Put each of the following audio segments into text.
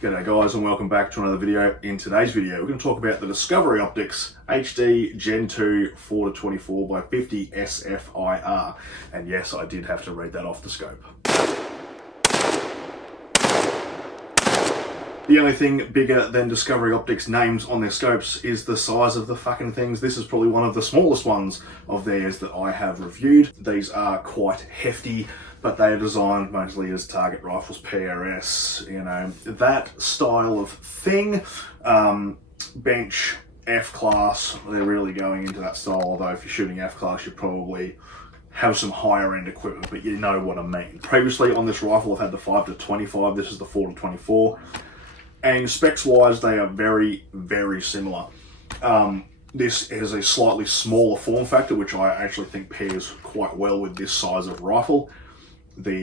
G'day guys and welcome back to another video. In today's video we're going to talk about the Discovery Optics HD Gen 2 4-24 by 50 SFIR. And yes, I did have to read that off the scope. The only thing bigger than Discovery Optics names on their scopes is the size of the fucking things. This is probably one of the smallest ones of theirs that I have reviewed. These are quite hefty, but they are designed mostly as target rifles, PRS, you know, that style of thing. Bench, F-class, they're really going into that style, although if you're shooting F-class, you probably have some higher end equipment, but you know what I mean. Previously on this rifle, I've had the 5-25, this is the 4-24. And specs wise, they are very, very similar. This is a slightly smaller form factor, which I actually think pairs quite well with this size of rifle. The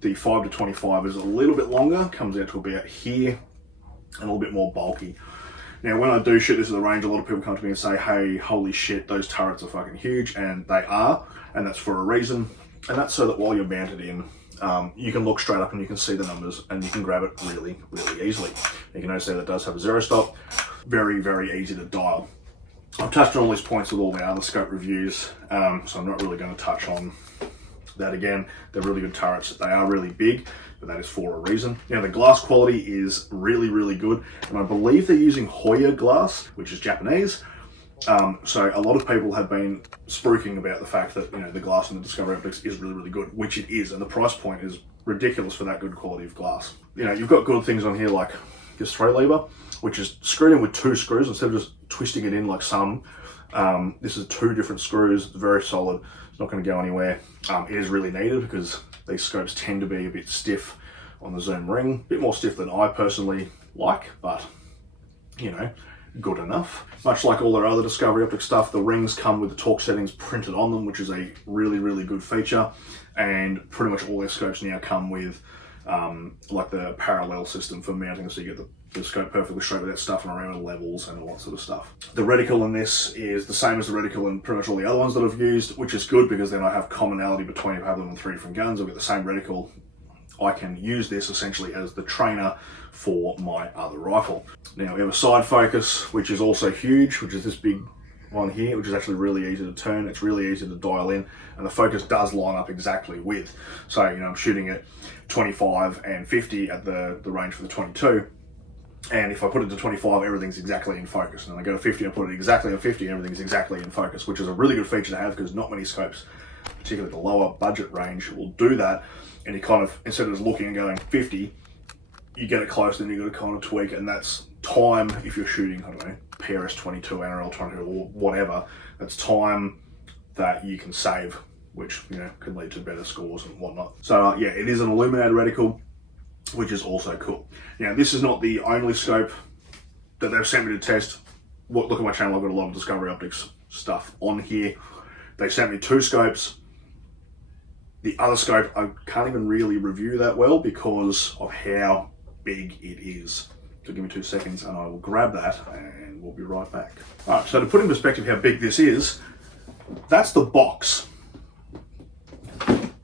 5-25 is a little bit longer, comes out to about here, and a little bit more bulky. Now, when I do shoot this at the range, a lot of people come to me and say, hey, holy shit, those turrets are fucking huge, and they are, and that's for a reason. And that's so that while you're mounted in, you can look straight up and you can see the numbers and you can grab it really, really easily. You can notice that it does have a zero stop, very, very easy to dial. I've touched on all these points with all the other scope reviews, so I'm not really going to touch on that again. They're really good turrets. They are really big, but that is for a reason. Now, the glass quality is really, really good, and I believe they're using Hoya glass, which is Japanese. So a lot of people have been spruiking about the fact that, you know, the glass in the Discovery Optics is really, really good, which it is, and the price point is ridiculous for that good quality of glass. You know, you've got good things on here like this throat lever, which is screwed in with 2 screws instead of just twisting it in like some. This is 2 different screws, it's very solid, it's not going to go anywhere. It is really needed because these scopes tend to be a bit stiff on the zoom ring, a bit more stiff than I personally like, but, you know, good enough. Much like all their other Discovery Optics stuff, the rings come with the torque settings printed on them, which is a really, really good feature. And pretty much all their scopes now come with like the parallel system for mounting, so you get the scope perfectly straight without stuffing around with levels and all that sort of stuff. The reticle in this is the same as the reticle in pretty much all the other ones that I've used, which is good because then I have commonality between if I have them on 3 different guns. I've got the same reticle. I can use this essentially as the trainer for my other rifle. Now we have a side focus, which is also huge, which is this big one here, which is actually really easy to turn. It's really easy to dial in, and the focus does line up exactly with. So, you know, I'm shooting at 25 and 50 at the range for the 22. And if I put it to 25, everything's exactly in focus. And I go to 50, I put it exactly on 50, everything's exactly in focus, which is a really good feature to have because not many scopes, particularly the lower budget range, will do that. And you kind of, instead of just looking and going 50, you get it close, then you got to kind of tweak it, and that's time if you're shooting, I don't know, PRS 22, NRL 22, or whatever. That's time that you can save, which, you know, can lead to better scores and whatnot. So yeah, it is an illuminated reticle, which is also cool. Now, this is not the only scope that they've sent me to test. Look at my channel, I've got a lot of Discovery Optics stuff on here. They sent me 2 scopes. The other scope, I can't even really review that well because of how big it is. So give me 2 seconds and I will grab that and we'll be right back. All right, so to put in perspective how big this is, that's the box.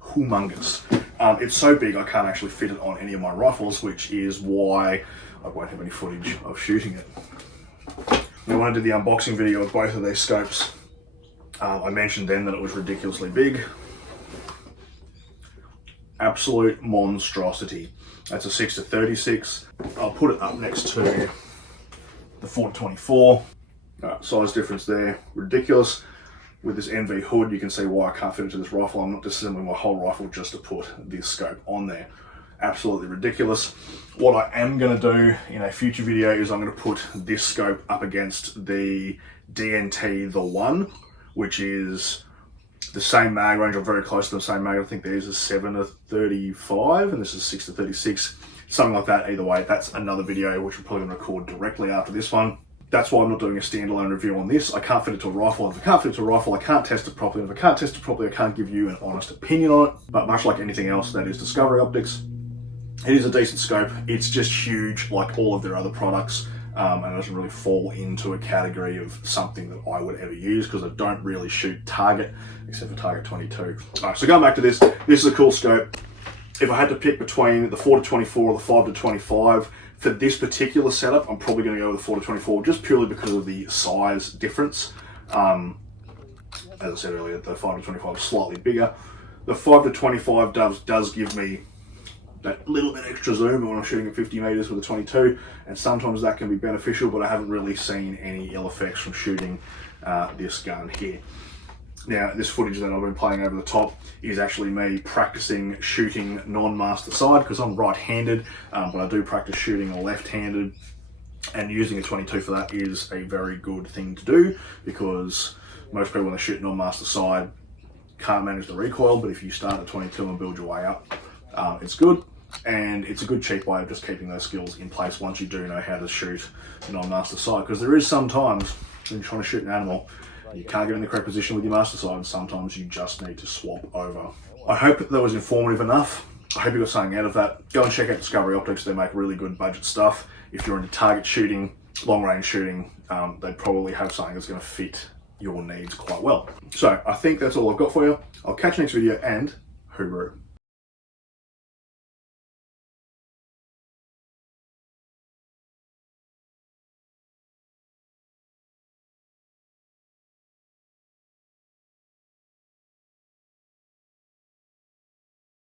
Humongous. It's so big I can't actually fit it on any of my rifles, which is why I won't have any footage of shooting it. Now, when I did the unboxing video of both of these scopes, I mentioned then that it was ridiculously big. Absolute monstrosity. That's a 6-36. I'll put it up next to the 4-24. Size difference there, ridiculous. With this NV hood, you can see why I can't fit into this rifle. I'm not disassembling my whole rifle just to put this scope on there. Absolutely ridiculous. What I am going to do in a future video is I'm going to put this scope up against the DNT The One, which is the same mag range, or very close to the same mag. I think theirs is 7-35 and this is 6-36, something like that. Either way, that's another video which we're probably going to record directly after this one. That's why I'm not doing a standalone review on this. I can't fit it to a rifle. If I can't fit it to a rifle, I can't test it properly. If I can't test it properly, I can't give you an honest opinion on it. But much like anything else that is Discovery Optics, it is a decent scope. It's just huge like all of their other products. And it doesn't really fall into a category of something that I would ever use because I don't really shoot target, except for target 22. All right, so going back to this is a cool scope. If I had to pick between the 4-24 or the 5-25 For this particular setup, I'm probably going to go with the 4-24 just purely because of the size difference. As I said earlier, the 5-25 is slightly bigger. The 5-25 does give me that little bit extra zoom when I'm shooting at 50 meters with a 22, and sometimes that can be beneficial, but I haven't really seen any ill effects from shooting this gun here. Now, this footage that I've been playing over the top is actually me practicing shooting non-master side, because I'm right-handed, but I do practice shooting left-handed, and using a 22 for that is a very good thing to do, because most people when they shoot non-master side can't manage the recoil, but if you start at 22 and build your way up, it's good, and it's a good cheap way of just keeping those skills in place once you do know how to shoot non-master side, because there is sometimes when you're trying to shoot an animal, you can't get in the correct position with your master side, and sometimes you just need to swap over. I hope that was informative enough. I hope you got something out of that. Go and check out Discovery Optics. They make really good budget stuff. If you're into target shooting, long range shooting, they probably have something that's going to fit your needs quite well. So I think that's all I've got for you. I'll catch you next video, and hooroo.